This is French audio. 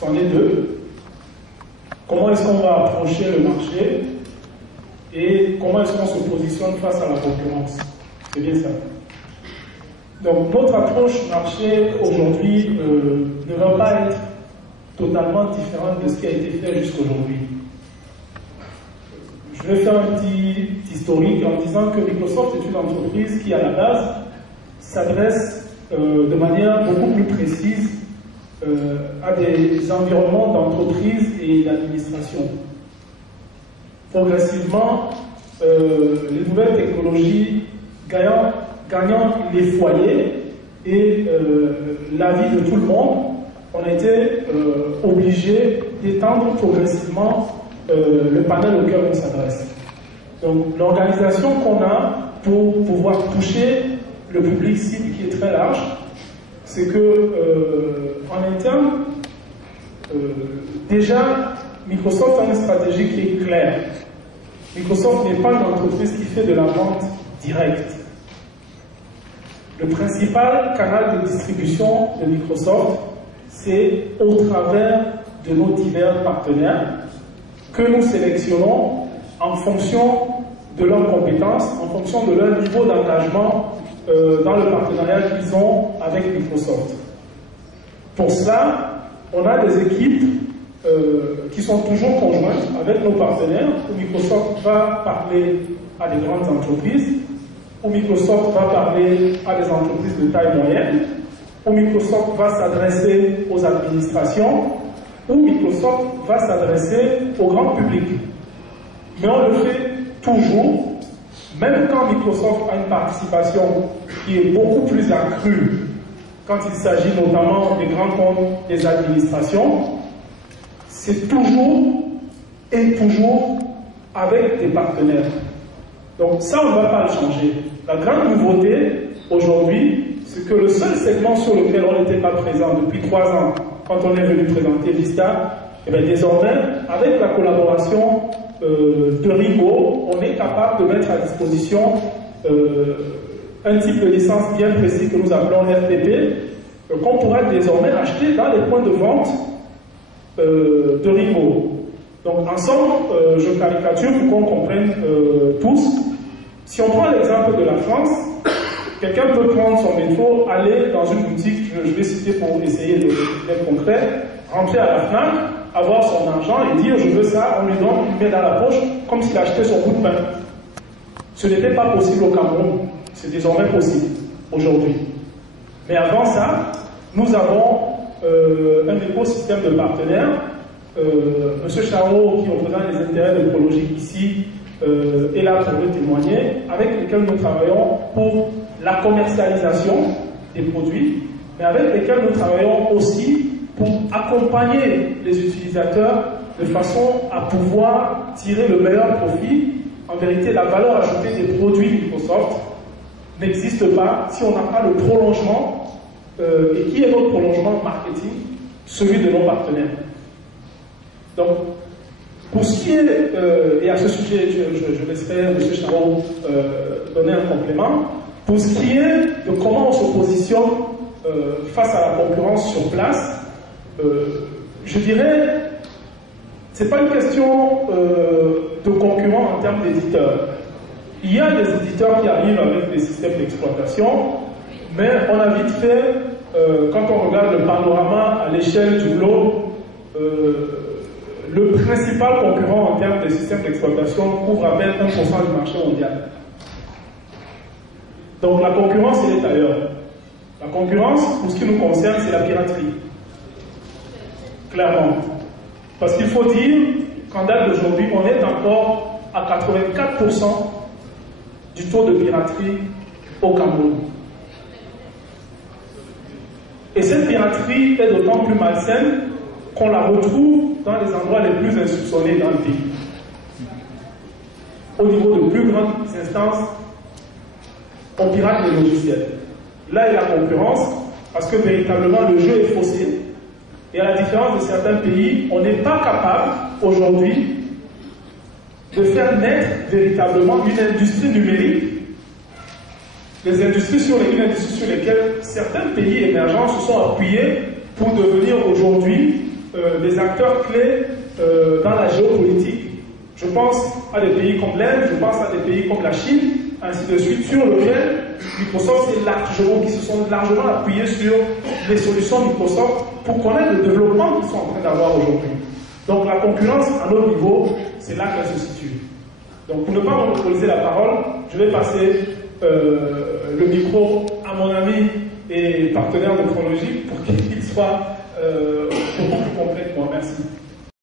C'en est deux. Comment est-ce qu'on va approcher le marché et comment est-ce qu'on se positionne face à la concurrence? C'est bien ça. Donc notre approche marché aujourd'hui ne va pas être totalement différente de ce qui a été fait jusqu'aujourd'hui. Je vais faire un petit historique en disant que Microsoft est une entreprise qui à la base s'adresse de manière beaucoup plus précise à des environnements d'entreprise et d'administration. Progressivement, les nouvelles technologies gagnant les foyers et la vie de tout le monde, on a été obligé d'étendre progressivement le panel auquel on s'adresse. Donc l'organisation qu'on a pour pouvoir toucher le public cible qui est très large, c'est que en interne, déjà Microsoft a une stratégie qui est claire. Microsoft n'est pas une entreprise qui fait de la vente directe. Le principal canal de distribution de Microsoft, c'est au travers de nos divers partenaires que nous sélectionnons en fonction de leurs compétences, en fonction de leur niveau d'engagement dans le partenariat qu'ils ont avec Microsoft. Pour cela, on a des équipes qui sont toujours conjointes avec nos partenaires, où Microsoft va parler à des grandes entreprises, où Microsoft va parler à des entreprises de taille moyenne, où Microsoft va s'adresser aux administrations, où Microsoft va s'adresser au grand public. Mais on le fait toujours, même quand Microsoft a une participation qui est beaucoup plus accrue, quand il s'agit notamment des grands comptes des administrations, c'est toujours et toujours avec des partenaires. Donc ça, on ne va pas le changer. La grande nouveauté aujourd'hui, c'est que le seul segment sur lequel on n'était pas présent depuis 3 ans, quand on est venu présenter Vista, et bien désormais, avec la collaboration de Rigo, on est capable de mettre à disposition un type de licence bien précis que nous appelons RPP, qu'on pourra désormais acheter dans les points de vente de Rigo. Donc ensemble, je caricature pour qu'on comprenne tous. Si on prend l'exemple de la France, quelqu'un peut prendre son métro, aller dans une boutique, je vais citer pour essayer d'être concret, rentrer à la FNAC, avoir son argent et dire je veux ça, on lui donne, il met dans la poche comme s'il achetait son bout de pain. Ce n'était pas possible au Cameroun, c'est désormais possible aujourd'hui. Mais avant ça, nous avons un écosystème de partenaires. Monsieur Charo, qui représente les intérêts de Prologique ici, est là pour le témoigner, avec lesquels nous travaillons pour la commercialisation des produits, mais avec lesquels nous travaillons aussi pour accompagner les utilisateurs de façon à pouvoir tirer le meilleur profit. En vérité, la valeur ajoutée des produits Microsoft n'existe pas si on n'a pas le prolongement. Et qui est notre prolongement marketing? Celui de nos partenaires. Donc, pour ce qui est, et à ce sujet, je laisserai M. Charon donner un complément, pour ce qui est de comment on se positionne face à la concurrence sur place, je dirais, c'est pas une question de concurrent en termes d'éditeurs. Il y a des éditeurs qui arrivent avec des systèmes d'exploitation, mais on a vite fait, quand on regarde le panorama à l'échelle du globe, le principal concurrent en termes de systèmes d'exploitation couvre à peine 1% du marché mondial. Donc la concurrence, elle est ailleurs. La concurrence, pour ce qui nous concerne, c'est la piraterie. Clairement. Parce qu'il faut dire qu'en date d'aujourd'hui, on est encore à 84% du taux de piraterie au Cameroun. Et cette piraterie est d'autant plus malsaine qu'on la retrouve dans les endroits les plus insoupçonnés dans le pays. Au niveau de plus grandes instances, on pirate les logiciels. Là est la concurrence, parce que véritablement le jeu est faussé. Et à la différence de certains pays, on n'est pas capable aujourd'hui de faire naître véritablement une industrie numérique. Les industries sur lesquelles certains pays émergents se sont appuyés pour devenir aujourd'hui des acteurs clés dans la géopolitique. Je pense à des pays comme l'Inde, je pense à des pays comme la Chine, ainsi de suite, sur lesquels Microsoft qui se sont largement appuyés sur les solutions Microsoft pour connaître le développement qu'ils sont en train d'avoir aujourd'hui. Donc la concurrence à notre niveau, c'est là qu'elle se situe. Donc pour ne pas monopoliser la parole, je vais passer le micro à mon ami et partenaire de Chronologique pour qu'il soit beaucoup plus complet que moi. Merci.